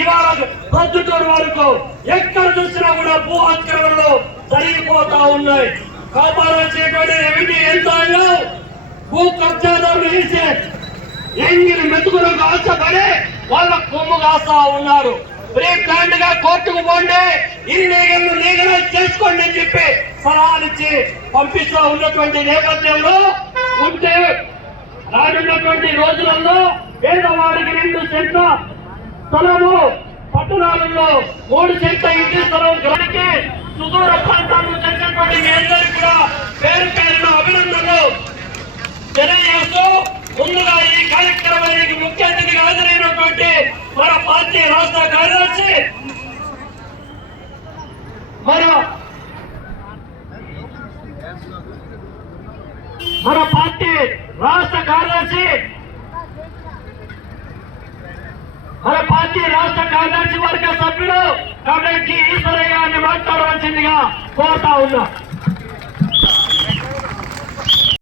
ఇవాళ ప్రొద్దుటూరు వరకు ఎక్కడ చూసినా కూడా భూ ఆక్రమణలు జరిగిపోతా ఉన్నాయి. కాపాడాల్సినటువంటి రెవెన్యూ యంత్రాంగం భూ కబ్జాదారులు వేసే ఎంగిలి మెతుకులకు ఆశపడి వాళ్ళ కొమ్ము కాస్తా ఉన్నారు. ప్రీ ప్లాంట్ గా కోర్టుకు పోండి, ఇల్లీగల్ లీగలైజ్ చేసుకోండి అని చెప్పి సలహాలు ఇచ్చి పంపిస్తూ ఉన్నటువంటి నేపథ్యంలో ఉంటే రానున్నటువంటి రోజులలో పేదవాడికి 2 సెంట్ల స్థలము, పట్టణాలలో 3 సెంట్ల ఇంటి స్థలం గ్రానికి సుదూర ప్రాంతాల్లో చెందినటువంటి మీ అందరికీ కూడా పేరు పేరున అభినందనలు తెలియజేస్తూ ముందుగా ఈ కార్యక్రమానికి ముఖ్య అతిథిగా హాజరైనటువంటి మన పార్టీ రాష్ట్ర కార్యదర్శి మన పార్టీ రాష్ట్ర వర్గ సభ్యులు కమిటీ ఈశ్వరయ్య గారిని మాట్లాడవలసిందిగా కోరుతా ఉన్నా.